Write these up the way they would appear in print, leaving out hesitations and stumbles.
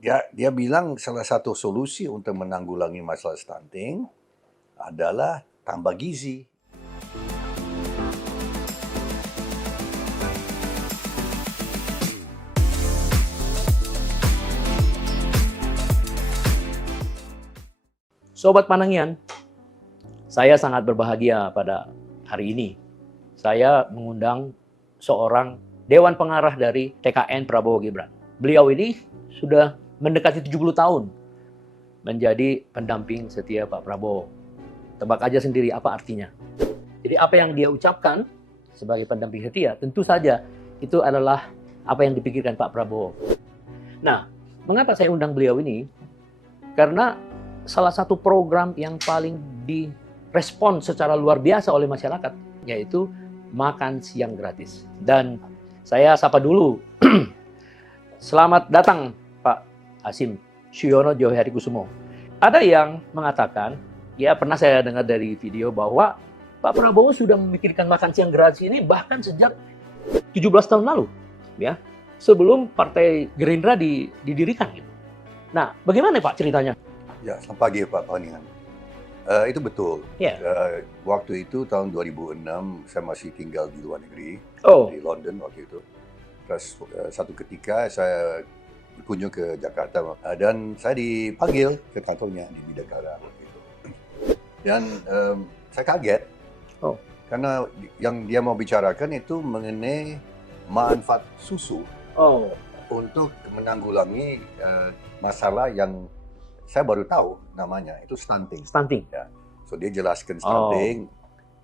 Dia bilang salah satu solusi untuk menanggulangi masalah stunting adalah tambah gizi. Sobat Panangian, saya sangat berbahagia pada hari ini. Saya mengundang seorang Dewan Pengarah dari TKN Prabowo Gibran. Beliau ini sudah mendekati 70 tahun menjadi pendamping setia Pak Prabowo. Tebak aja sendiri apa artinya. Jadi apa yang dia ucapkan sebagai pendamping setia, tentu saja itu adalah apa yang dipikirkan Pak Prabowo. Nah, mengapa saya undang beliau ini? Karena salah satu program yang paling direspon secara luar biasa oleh masyarakat, yaitu makan siang gratis. Dan saya sapa dulu, selamat datang Pak Hasyim Syiono Joharikusuma. Ada yang mengatakan, ya pernah saya dengar dari video bahwa Pak Prabowo sudah memikirkan makan siang gratis ini bahkan sejak 17 tahun lalu, ya, sebelum Partai Gerindra didirikan. Nah, bagaimana Pak ceritanya? Ya, selamat pagi Pak Paningan. Itu betul. Ya. Waktu itu tahun 2006 saya masih tinggal di luar negeri, di London waktu itu. Terus satu ketika saya berkunjung ke Jakarta dan saya dipanggil ke kantornya di Bidakara waktu itu. Dan saya kaget karena yang dia mau bicarakan itu mengenai manfaat susu untuk menanggulangi masalah yang saya baru tahu namanya, itu stunting. Stunting. Ya. So dia jelaskan stunting,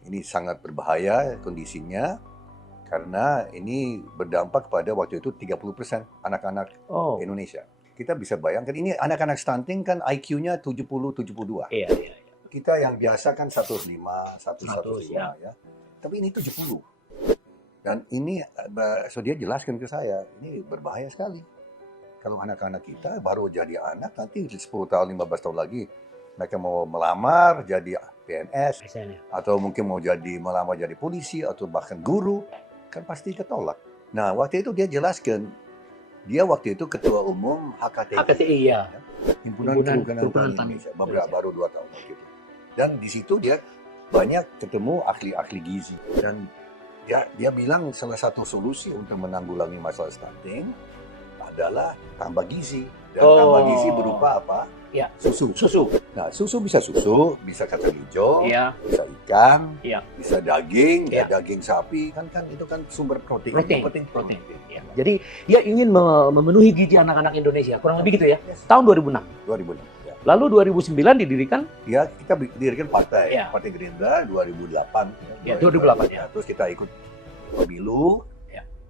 ini sangat berbahaya kondisinya, karena ini berdampak pada waktu itu 30% anak-anak Indonesia. Kita bisa bayangkan, ini anak-anak stunting kan IQ-nya 70-72. Iya. Kita yang biasa kan 105, 105 ya. Tapi ini 70. Dan ini, so dia jelaskan ke saya, ini berbahaya sekali. Kalau anak-anak kita baru jadi anak, nanti 10 tahun, 15 tahun lagi, mereka mau melamar jadi PNS, atau mungkin mau melamar jadi polisi, atau bahkan guru, kan pasti ketolak. Nah, waktu itu dia jelaskan, dia waktu itu ketua umum HKTI. HKTI, ya. Himpunan Kerukunan Tani Indonesia, baru 2 tahun waktu itu. Dan di situ dia banyak ketemu ahli-ahli gizi. Dan dia bilang salah satu solusi untuk menanggulangi masalah stunting adalah tambah gizi. Dan tambah gizi berupa apa? Ya. Susu. Nah, susu, bisa kacang hijau, bisa ikan, bisa daging, daging sapi, kan itu kan sumber protein. Protein. Ya. Jadi dia ingin memenuhi gizi anak-anak Indonesia, kurang lebih gitu ya. Tahun 2006. 2006. Ya. Lalu 2009 didirikan? Ya, kita didirikan partai Gerindra 2008. Ya, 2008 ya. Terus kita ikut pemilu.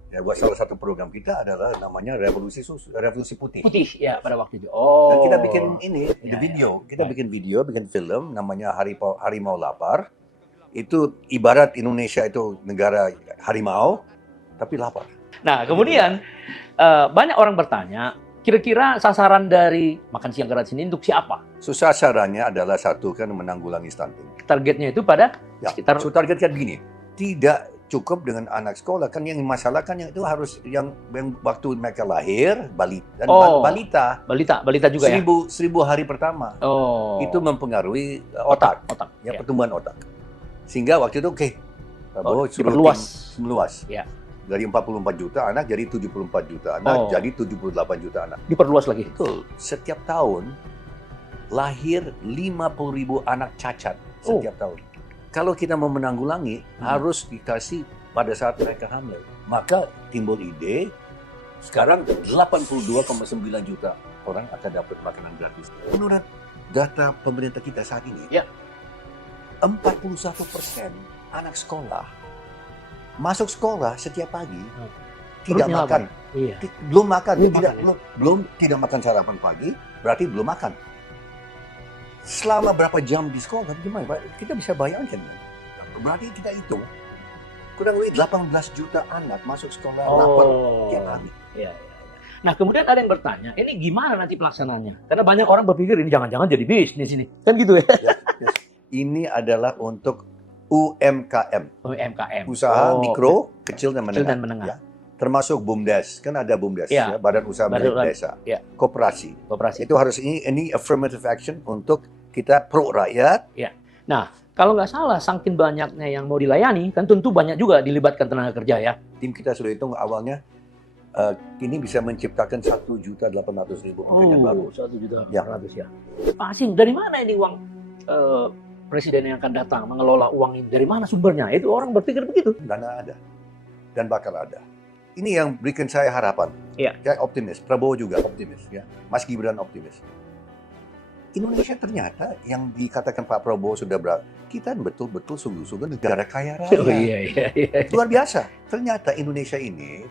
Ya, salah satu program kita adalah namanya Revolusi Putih. Ya, pada waktu itu. Dan kita bikin video. Kita bikin film namanya Harimau Lapar. Itu ibarat Indonesia itu negara harimau, tapi lapar. Nah, kemudian banyak orang bertanya, kira-kira sasaran dari makan siang gratis ini untuk siapa? Sasarannya adalah satu kan menanggulangi stunting. Targetnya itu pada sekitar... targetnya begini, tidak cukup dengan anak sekolah, kan yang masalah kan yang itu harus yang waktu mereka lahir balita juga 1000 hari pertama itu mempengaruhi otak. Pertumbuhan otak, sehingga waktu itu suruh meluas dari 44 juta anak jadi 74 juta anak, jadi 78 juta anak, diperluas lagi. Betul. Setiap tahun lahir 50.000 anak cacat setiap tahun. Kalau kita mau menanggulangi, harus dikasih pada saat mereka hamil. Maka timbul ide, sekarang 82,9 juta orang akan dapat makanan gratis. Menurut data pemerintah kita saat ini, 41% anak sekolah masuk sekolah setiap pagi tidak makan. Tidak makan sarapan pagi, berarti belum makan. Selama berapa jam di sekolah, gimana? Kita bisa bayangkan. Berarti kita hitung, kurang lebih 18 juta anak masuk sekolah lapar tiap hari. Nah, kemudian ada yang bertanya, ini gimana nanti pelaksanaannya? Karena banyak orang berpikir ini jangan-jangan jadi bisnis ini. Kan gitu ya? Ini adalah untuk UMKM. UMKM. Usaha mikro, kecil dan menengah. Ya. termasuk BUMDes, kan ada BUMDes, Ya. ya, Badan Usaha Milik Badan- Desa, ya. koperasi. Koperasi. Itu harus ini affirmative action untuk kita pro rakyat. Nah, kalau nggak salah, saking banyaknya yang mau dilayani, kan tentu banyak juga dilibatkan tenaga kerja ya. Tim kita sudah hitung awalnya ini bisa menciptakan 1.800.000 pekerjaan baru. 1.400.000 Ya. ya. Pak Hasim, dari mana ini uang presiden yang akan datang mengelola uang ini? Dari mana sumbernya? Itu orang berpikir begitu. Dana ada dan bakal ada. Ini yang berikan saya harapan. Iya. Saya optimis. Prabowo juga optimis. Ya. Mas Gibran optimis. Indonesia ternyata yang dikatakan Pak Prabowo sudah kita betul-betul sungguh-sungguh negara kaya raya. Oh iya. Luar biasa. Ternyata Indonesia ini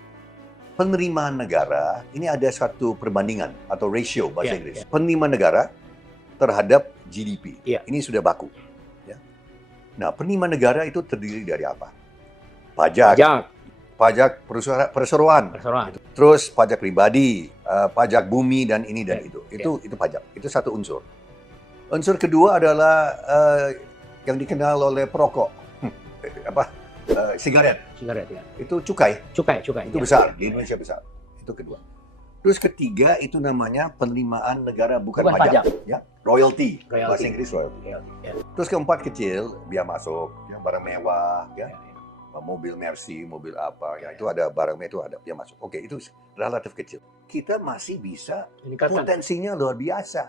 penerimaan negara, ini ada satu perbandingan atau ratio bahasa Iya, Inggris. Penerimaan negara terhadap GDP. Iya. Ini sudah baku. Ya. Nah, penerimaan negara itu terdiri dari apa? Pajak perseroan, terus pajak pribadi, pajak bumi dan ini dan itu. Itu pajak. Itu satu unsur. Unsur kedua adalah yang dikenal oleh perokok, sigaret. Sigaret ya. Itu cukai. Cukai. Itu besar di Indonesia besar. Itu kedua. Terus ketiga itu namanya penerimaan negara bukan pajak. Ya, royalty. Bahasa Inggris royalty. Ya. Terus keempat kecil biaya masuk, yang barang mewah, ya. Mobil Mercy, mobil apa, ya itu ada barang itu ada biaya masuk. Oke, itu relatif kecil. Kita masih bisa potensinya luar biasa.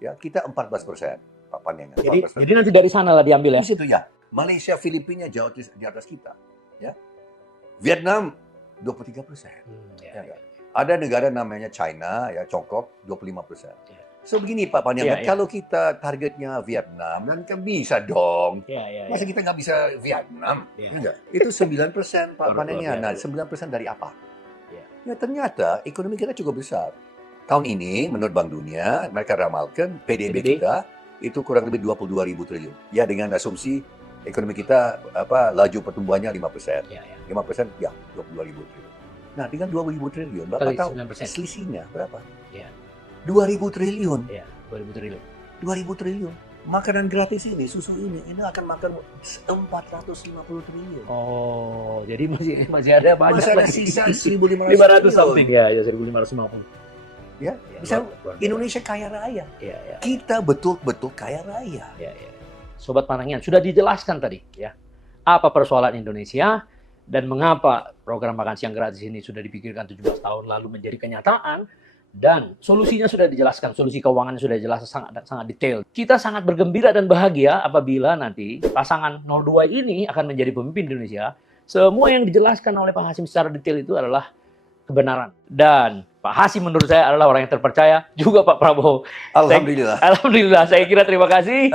Ya, kita 14%. Papannya. Jadi nanti dari sana lah diambil ya. Di situ ya. Malaysia, Filipina jauh di atas kita. Ya. Vietnam 23%. Ya. Ada negara namanya China, ya Tiongkok 25%. Ya. So begini Pak Panjang, kalau kita targetnya Vietnam, dan kan bisa dong. Masa kita nggak bisa Vietnam? Enggak. Itu 9% Pak Panjang. Nah, 9% dari apa? Ya ternyata ekonomi kita cukup besar. Tahun ini menurut Bank Dunia, mereka ramalkan PDB kita itu kurang lebih 22.000 triliun. Ya dengan asumsi ekonomi kita laju pertumbuhannya 5%. 5% ya 22.000 triliun. Nah, dengan 2.000 triliun, Bapak tahu selisihnya berapa? 2.000 triliun. Iya, 2.000 triliun. 2.000 triliun. Makanan gratis ini, susu ini akan makan 450 triliun. Oh, jadi masih ada banyak. Masih ada sisa 1.500 something. Ya, 1.550. Ya, bisa Indonesia kaya raya. Iya. Kita betul-betul kaya raya. Iya. Sobat Panangian, sudah dijelaskan tadi ya. Apa persoalan Indonesia dan mengapa program makan siang gratis ini sudah dipikirkan 17 tahun lalu menjadi kenyataan. Dan solusinya sudah dijelaskan, solusi keuangannya sudah jelas sangat detail. Kita sangat bergembira dan bahagia apabila nanti pasangan 02 ini akan menjadi pemimpin Indonesia. Semua yang dijelaskan oleh Pak Hasim secara detail itu adalah kebenaran. Dan Pak Hasim menurut saya adalah orang yang terpercaya, juga Pak Prabowo. Alhamdulillah. Alhamdulillah, saya kira terima kasih.